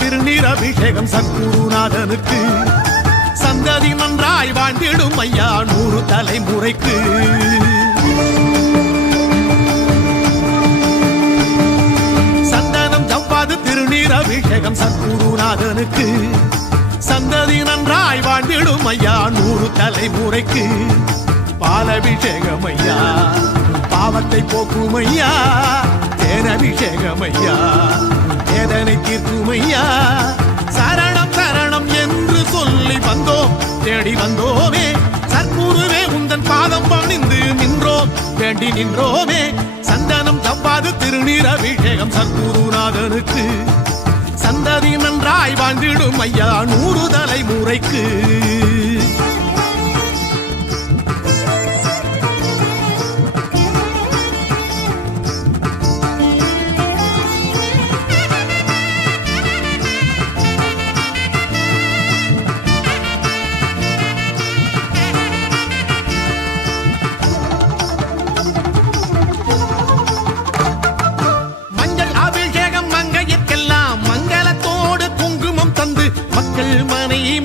திருநீர் அபிஷேகம் சத்குருநாதனுக்கு சந்ததி நன்றாய் வாழ்ந்திடும் ஐயா 100 தலைமுறைக்கு. சந்தனம் ஜவ்வாது திருநீர் அபிஷேகம் சத்குருநாதனுக்கு சந்ததி நன்றாய் வாழ்ந்திடும் ஐயா 100 தலைமுறைக்கு. பாலபிஷேகம் ஐயா பாவத்தை போக்கும் ஐயா, தேனபிஷேகம் ஐயா வேதனை தீர்க்கும் ஐயா. சரணம் சரணம் என்று சொல்லி வந்தோம், தேடி வந்தோமே சத்குருவே உந்தன் பாதம் பணிந்து நின்றோம், வேண்டி நின்றோமே. சந்தனம் ஜவ்வாது திருநீர் அபிஷேகம் சத்குருநாதனுக்கு சந்ததி நன்றாய் வாழ்ந்திடும் ஐயா 100 தலைமுறைக்கு.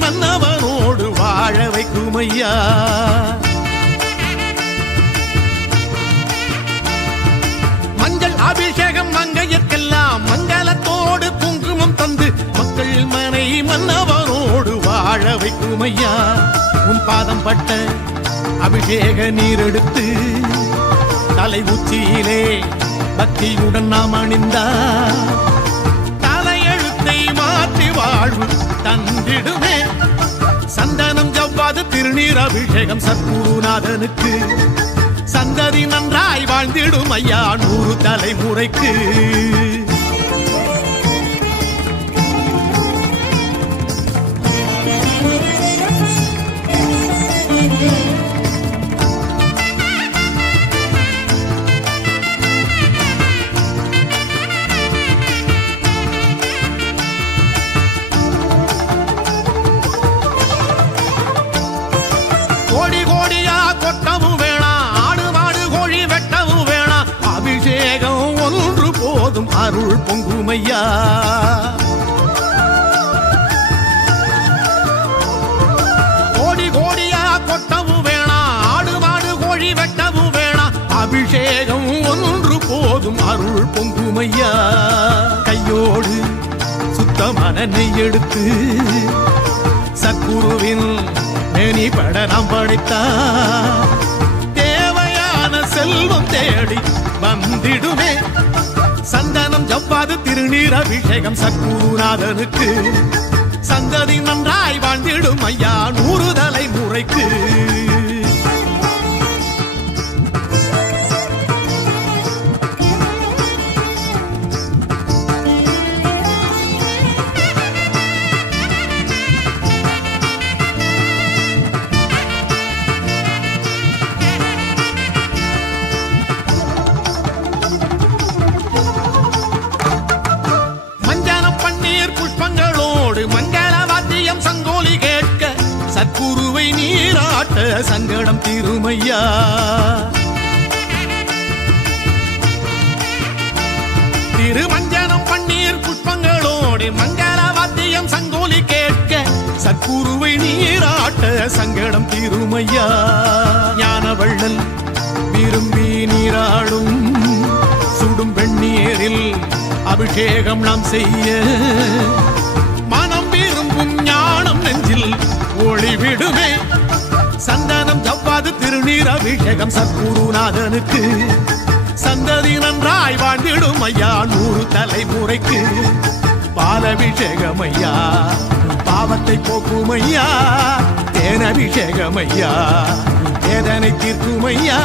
மன்னவனோடு வாழ வைக்கும் ஐயா. மஞ்சள் அபிஷேகம் மங்கையர்க்கெல்லாம் மங்களத்தோடு குங்குமம் தந்து மக்கள் மனை மன்னவனோடு வாழ வைக்கும் ஐயா. உன் பாதம் பட்ட அபிஷேக நீர் எடுத்து தலை உச்சியிலே பக்தியுடன் நாம் அணிந்தார் தலையெழுத்தை மாற்றி வாழ்வு தந்திடுமே. சந்தனம் ஜவ்வாது திருநீர் அபிஷேகம் சத்குருநாதனுக்கு சந்ததி நன்றாய் வாழ்ந்திடும் ஐயா 100 தலைமுறைக்கு. அருள் பொங்குமையா. கோடி கோடியா கொட்டவும் வேணா, ஆடு மாடு கோழி வெட்டவும் வேணா, அபிஷேகம் ஒன்று போதும் அருள் பொங்குமையா. கையோடு சுத்தமான நெய் எடுத்து சத்குருவின் மேனி பட நாம் படைத்தா தேவையான செல்வம் தேடி வந்திடுமே. சந்தனம் ஜவ்வாது திருநீர் அபிஷேகம் சத்குருநாதனுக்கு சந்ததி நன்றாய் வாழ்ந்திடும் ஐயா 100 தலைமுறைக்கு. சத்குருவை நீராட்ட சங்கடம் தீருமையா. திருமஞ்சனம் பன்னீர் புஷ்பங்களோடு மங்கள வாத்தியம் சங்கோலி கேட்க சத்குருவை நீராட்ட சங்கடம் தீருமையா. ஞானவள்ளல் விரும்பி நீராடும் சுடும் வெண்ணீரில் அபிஷேகம் நாம் செய்ய மனம் விரும்பும் ஞானம் நெஞ்சில் ஒளிவிடுமே. சந்தனம் ஜவ்வாது திருநீர் அபிஷேகம் சத்குருநாதனுக்கு சந்ததி நன்றாய் வாழ்ந்திடும் ஐயா 100 தலைமுறைக்கு பாலபிஷேகம் ஐயா பாவத்தை போக்கும் ஐயா தேனபிஷேகம் ஐயா வேதனை தீர்க்கும் ஐயா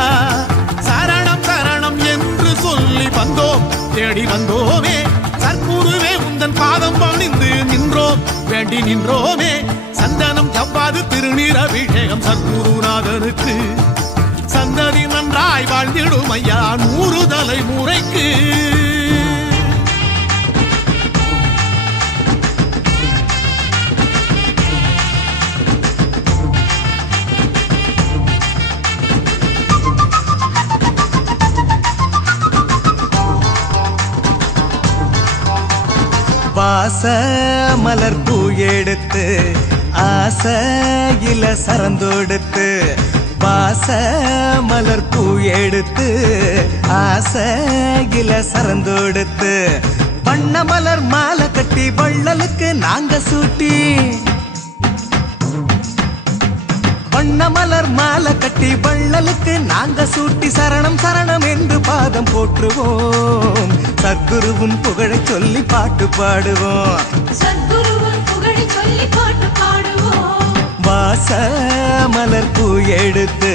சரணம் சரணம் என்று சொல்லி வந்தோம் தேடி வந்தோமே சர்க்குருவே உந்தன் பாதம் பணிந்து நின்றோம் வேண்டி நின்றோமே சந்தனம் ஜவ்வாது திருநீர் அபிஷேகம் சர்க்குருநாதனுக்கு சந்ததி நன்றாய் வாழ்ந்திடும் ஐயா 100 தலைமுறைக்கு வாச மலர் பூ எடுத்து ஆசையில சரந்தொடுத்து வாச மலர் பூ எடுத்து ஆசையில சரந்தொடுத்து வண்ண மலர் மாலை கட்டி வள்ளலுக்கு நாங்க சூட்டி வண்ண மலர் மாலை கட்டி வள்ளலுக்கு நாங்க சூட்டி சரணம் சரணம் என்று பாதம் போற்றுவோம் சத்குருவின் புகழை சொல்லி பாட்டு பாடுவோம் சத்குருவின் புகழை சொல்லி பாட்டு பாடுவோம் வாச மலர் பூ எடுத்து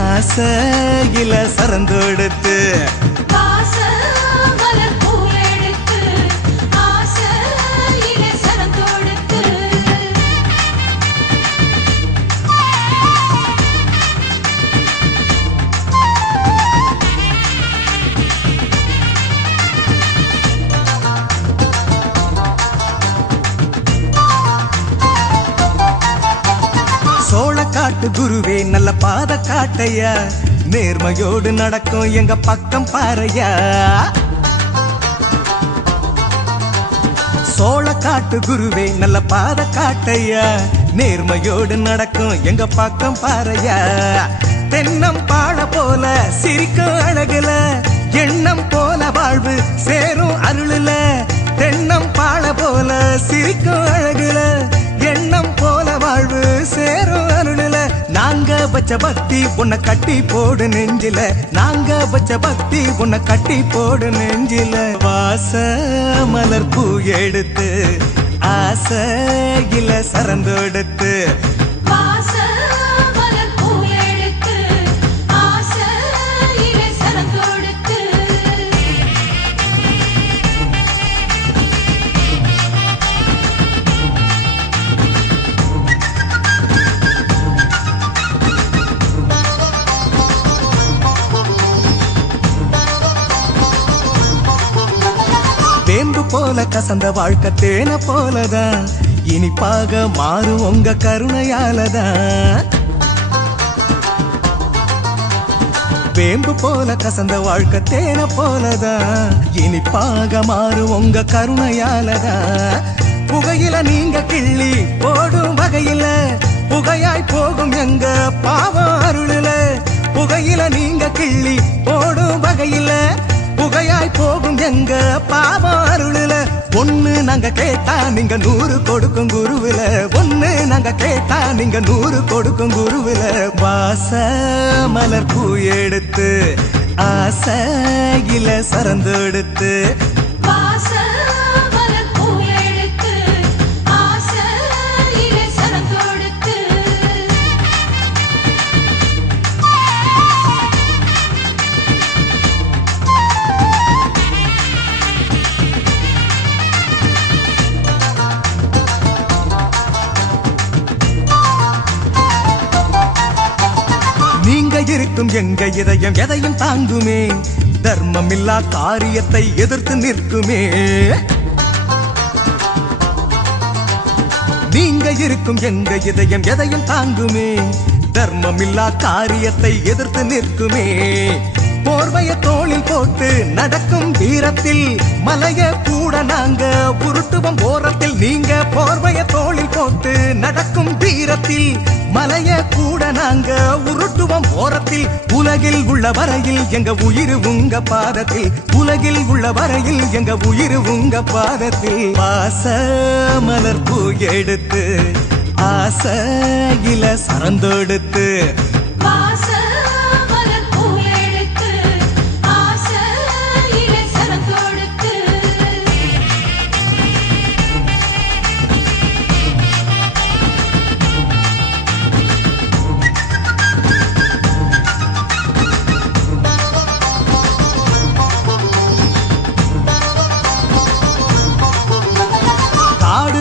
ஆசையில சரந்தொடுத்து வாச மலர் பூ எடுத்து ஆசையில சரந்தொடுத்து காட்டு குருவே நல்ல பாத காட்டையா நேர்மையோடு நடக்கும் எங்க பக்கம் பாறையா சோழ காட்டு குருவே நல்ல பாத காட்டையா நேர்மையோடு நடக்கும் எங்க பக்கம் பாறையா தென்னம் பாழ போல சிரிக்கும் அழகுல எண்ணம் போல வாழ்வு சேரும் அருளுல தென்னம் பாழ போல சிரிக்கும் அழகுல எண்ணம் போல வாழ்வு சேரும் அருளில நாங்க வச்ச பக்தி உன்னை கட்டி போடு நெஞ்சில நாங்க வச்ச பக்தி உன்னை கட்டி போடு நெஞ்சில வாச மலர் பூ எடுத்து ஆசையில சரந்தொடுத்து வாச மலர் பூ எடுத்து ஆசையில சரந்தொடுத்து வேம்பு போல கசந்த வாழ்க்கை தேன போலதான் இனிப்பாக மாறும் உங்க கருணையாலதான் வேம்பு போல கசந்த வாழ்க்கை தேன போலதான் இனிப்பாக மாறும் உங்க கருணையாலதான் புகையில நீங்க கிள்ளி போடும் வகையில புகையாய் போகும் எங்க பாவம் அருளுல புகையில நீங்க கிள்ளி போடும் வகையில புகையாய் போகும் எங்க பாவம் அருளுல ஒண்ணு நாங்க கேட்டா நீங்க 100 கொடுக்கும் குருவில ஒண்ணு நாங்க கேட்டா நீங்க 100 கொடுக்கும் குருவில வாச மலர் பூ எடுத்து ஆசையில சரந்தொடுத்து வாச மலர் பூ எடுத்து ஆசையில சரந்தொடுத்து நீங்க இருக்கும் எங்க இதயம் எதையும் தாங்குமே தர்மமில்லா காரியத்தை எதிர்த்து நிற்குமே நீங்க இருக்கும் எங்க இதயம் எதையும் தாங்குமே தர்மமில்லா காரியத்தை எதிர்த்து நிற்குமே போர்வைய தோளில் போட்டு நடக்கும் வீரத்தில் மலைய கூட நாங்க உருட்டுவோம் ஓரத்தில் நீங்க போர்வைய தோளில் போட்டு நடக்கும் வீரத்தில் மலைய கூட நாங்க உருட்டுவோம் ஓரத்தில் உலகில் உள்ள வரையில் எங்க உயிர் உங்க பாதத்தில் உலகில் உள்ள வரையில் எங்க உயிர் உங்க பாதத்தில் வாச மலர் பூ எடுத்து ஆசையில சரந்தொடுத்து வாச மலர் பூ எடுத்து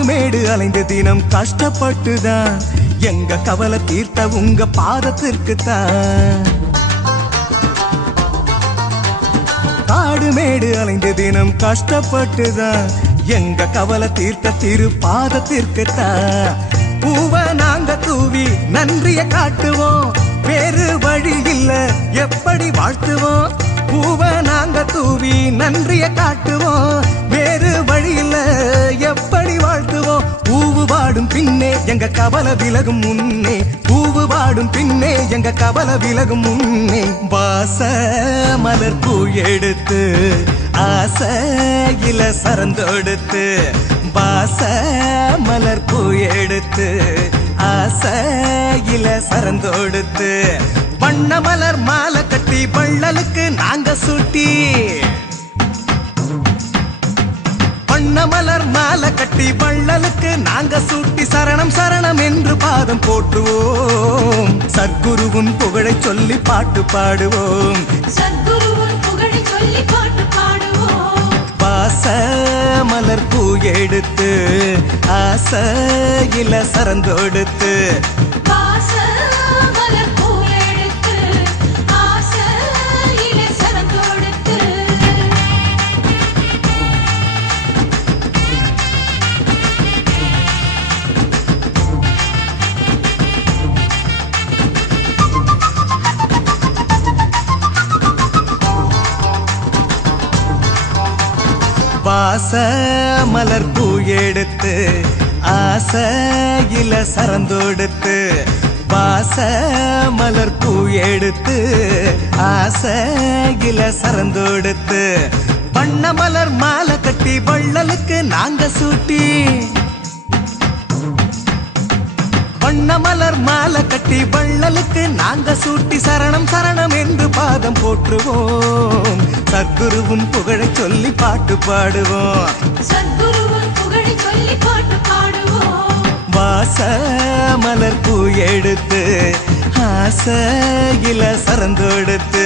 மேடு அலைந்து தினம் கஷ்டப்பட்டுதான் எங்க கவலை தீர்த்த உங்க பாதத்திற்கு தான். காடு மேடு அலைந்து தினம் கஷ்டப்பட்டுதான் எங்க கவலை தீர்த்த திரு பாதத்திற்கு தான். பூவை நாங்க தூவி நன்றிய காட்டுவோம், வேறு வழி இல்ல எப்படி வாழ்த்துவோம். பூவை நாங்க தூவி நன்றிய காட்டுவோம், வேறு வழி இல்ல எப்படி வாழ்த்துவோம். பூவு பாடும் பின்னே எங்க கவலை விலகும் முன்னே, பூவு பாடும் பின்னே எங்க கவலை விலகும் முன்னே. வாச மலர் பூ எடுத்து ஆசையில சரந்தொடுத்து, வாச மலர் பூ எடுத்து ஆசையில சரந்தொடுத்து, வண்ண மலர் மாலை கட்டி வள்ளலுக்கு நாங்க சூட்டி, வண்ண மலர் மாலை கட்டி வள்ளலுக்கு நாங்க சூட்டி, சரணம் சரணம் என்று பாதம் போற்றுவோம். சத்குருவின் புகழை சொல்லி பாட்டு பாடுவோம், சத்குருவின் புகழை சொல்லி பாட்டு பாடுவோம். வாச மலர் பூ எடுத்து ஆசையில சரந்தொடுத்து, வாச மலர் பூ எடுத்து ஆசையிலே சரம் தொடுத்து. வாச மலர் பூ எடுத்து ஆசையில சரந்தொடுத்து, வாச மலர் பூ எடுத்து ஆசையில சரந்தொடுத்து, வண்ண மலர் மாலை கட்டி வள்ளலுக்கு நாங்க சூட்டி, வண்ண மலர் மாலை கட்டி வள்ளலுக்கு நாங்க சூட்டி, சரணம் சரணம் என்று பாதம் போற்றுவோம். சத்குருவின் புகழை சொல்லி பாட்டு பாடுவோம், சத்குருவின் புகழை சொல்லி பாட்டு பாடுவோம். வாச மலர் பூ எடுத்து ஆசையில சரந்தொடுத்து,